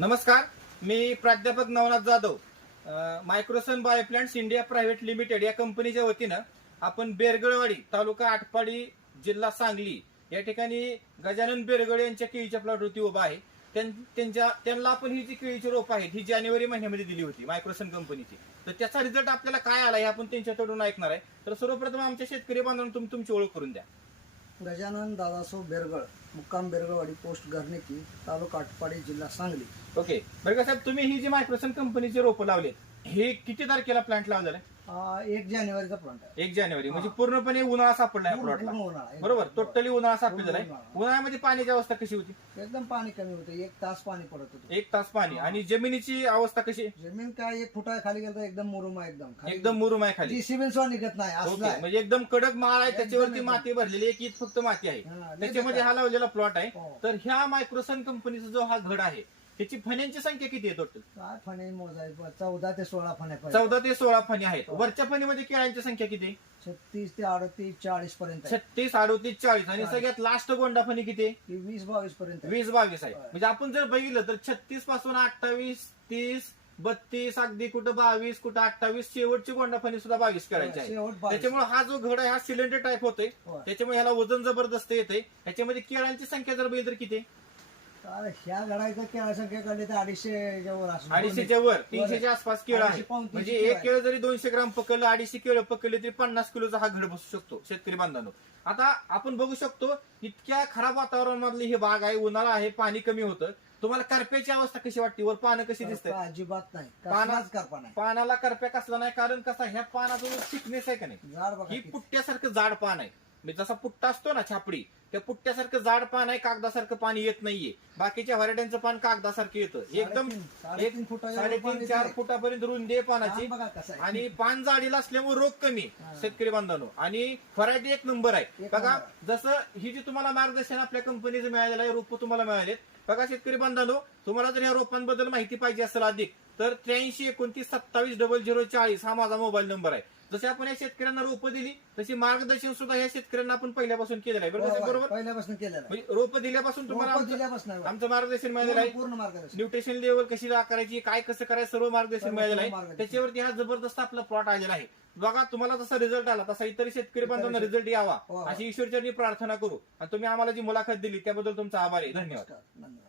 नमस्कार, मी प्राध्यापक Navnath Jadhav. Microsun bioplants India private limited या कंपनीच्या वतीनं आपण बेरगळवाडी तालुका आटपाडी जिल्हा सांगली या ठिकाणी गजानन बेरगळे यांच्या केळीच्या प्लॉटवरती उभा आहे. त्यांना आपण ही जी केळीची रोप आहेत ही जानेवारी महिन्यामध्ये दिली होती मायक्रोसन कंपनीची. तर त्याचा रिझल्ट आपल्याला काय आला हे आपण त्यांच्याकडून ऐकणार आहे. तर सर्वप्रथम आमच्या शेतकरी बांधवांना तुमची ओळख करून द्या. गजानन दादासो बेरगळ, मुक्काम बेरगळवाडी, पोस्ट घरनेकी, तालुका आटपाडी, जिल्हा सांगली. ओके, बरं का साहेब, तुम्ही ही जी मायक्रोसन कंपनीचे रोपं लावले हे किती तारखेला प्लांट लावलेला आहे? 1 जानेवारीचा प्लांट आहे. 1 जानेवारी म्हणजे पूर्णपणे उन्हाळा सापडला पूर्ण प्लॉटला. उन्हाळा आहे. बरोबर, टोटली उन्हाळा सापडलेला आहे. उन्हाळा. उन्हाळ्यामध्ये पाण्याची अवस्था कशी होती? एकदम पाणी कमी होतं, 1 तास पाणी पडत होतं. 1 तास पाणी. आणि जमिनीची अवस्था कशी? जमीन काय 1 फुटा खाली गेलं तर एकदम मुरुम आहे, एकदम खाली. एकदम मुरुम आहे खाली. जीसीबी सुद्धा निघत नाही असला ओके, आहे. म्हणजे एकदम कडक माळ आहे, त्याच्यावरती एकदम. माती भरलेली एक ईद फक्त माती आहे. हा, लय त्याच्यामध्ये हा लावलेला प्लॉट आहे. हो. तर ह्या मायक्रोसन कंपनीचा जो हा घड आहे त्याची फण्यांची संख्या किती आहे टोटल? काय फणे मोजायचं, 14 ते 16 फणे पाहिजे. 14 ते 16 फणी आहेत. हो. वरच्या फणीमध्ये केळ्यांची संख्या किती आहे? 36 ते 38, 40 पर्यंत आहे. 36, 38, 40. आणि 40. सगळ्यात लास्ट गोंडा फणी किती आहे? ती 20-22 पर्यंत आहे. 20-22 आहे. होय. म्हणजे आपण जर बघितलं तर 36 पासून 28, 30, 32, अगदी कुठं 22, कुठं 28, शेवटची गोंडाफणी सुद्धा 22 करायची आहे. शेवट 22. त्याच्यामुळे हा जो घड आहे हा सिलेंडर टाईप होतोय. होय. त्याच्यामुळे ह्याला वजन जबरदस्त येते. ह्याच्यामध्ये केळांची संख्या जर बघितली तर किती आहे? अरे ह्या घडायचं केळा संख्या काढली तर 250 वर असं. 250च्या वर, 300च्या आसपास केळ आहे. 250, म्हणजे 300 एक केळ जरी 200 ग्राम पकडलं, 250 केळ पकडले तरी 50 किलोचा हा घड बसू शकतो शेतकरी बांधवांनो. आता आपण बघू शकतो इतक्या खराब वातावरणामधली ही बाग आहे, उन्हाळा आहे, पाणी कमी होतं. तुम्हाला करप्याची अवस्था कशी वाटते? वर पानं कशी दिसतात? अजिबात नाही, पाना- कसलाच करपा नाही. पानाला करप्या कसला नाही, कारण कसा ह्या पानाचा जो थिकनेस आहे का नाही, झाड बघा ही किती. पुट्ट्यासारखं जाड पान आहे. म्हणजे जसा पुट्टा असतो ना छापडी, त्या पुट्ट्यासारखं जाड पान आहे, कागदासारखं पाणी येत नाहीये. बाकीच्या व्हरायट्यांचं पान कागदासारखं येतं. एकदम 3.5 फुटाच्या वर 3.5-4 पाणी फुटापर्यंत रुंदी आहे पानाची. बघा कसं आहे. आणि पान जाडीला असल्यामुळे रोग कमी हा. शेतकरी बांधवांनो. आणि व्हरायटी एक नंबर आहे. एक बघा, नंबर. जसं ही जी तुम्हाला मार्गदर्शन आपल्या कंपनीचं मिळालेलं आहे, रोप तुम्हाला मिळालेत. बघा शेतकरी बांधवांनो, तुम्हाला जर या रोपांबद्दल माहिती पाहिजे असेल अधिक तर 83-29-0040 हा माझा मोबाईल नंबर आहे. जसे आपण या शेतकऱ्यांना रोपं दिली तशी मार्गदर्शन सुद्धा या शेतकऱ्यांना आपण पहिल्यापासून केलेलं आहे. बरोबर, बरोबर. पहिल्यापासून केलेलं आहे. म्हणजे रोपं दिल्यापासून तुम्हाला रोपं दिल्यापासून आहे. आमचं मार्गदर्शन मिळालेलं आहे. पूर्ण मार्गदर्शन. न्यूट्रिशन लेवल कशी करायची, काय कसं करायचं, सर्व मार्गदर्शन सर्व मिळालेलं आहे. मार्गदर्शन. त्याच्यावरती हा जबरदस्त आपला प्लॉट आलेला आहे. बघा, तुम्हाला जसा रिझल्ट आला तसा इतर शेतकरी बांधवांना रिझल्ट यावा हो. अशी ईश्वरचरणी प्रार्थना करू. आणि तुम्ही आम्हाला जी मुलाखत दिली त्याबद्दल तुमचा आभार आहे. धन्यवाद. धन्यवाद.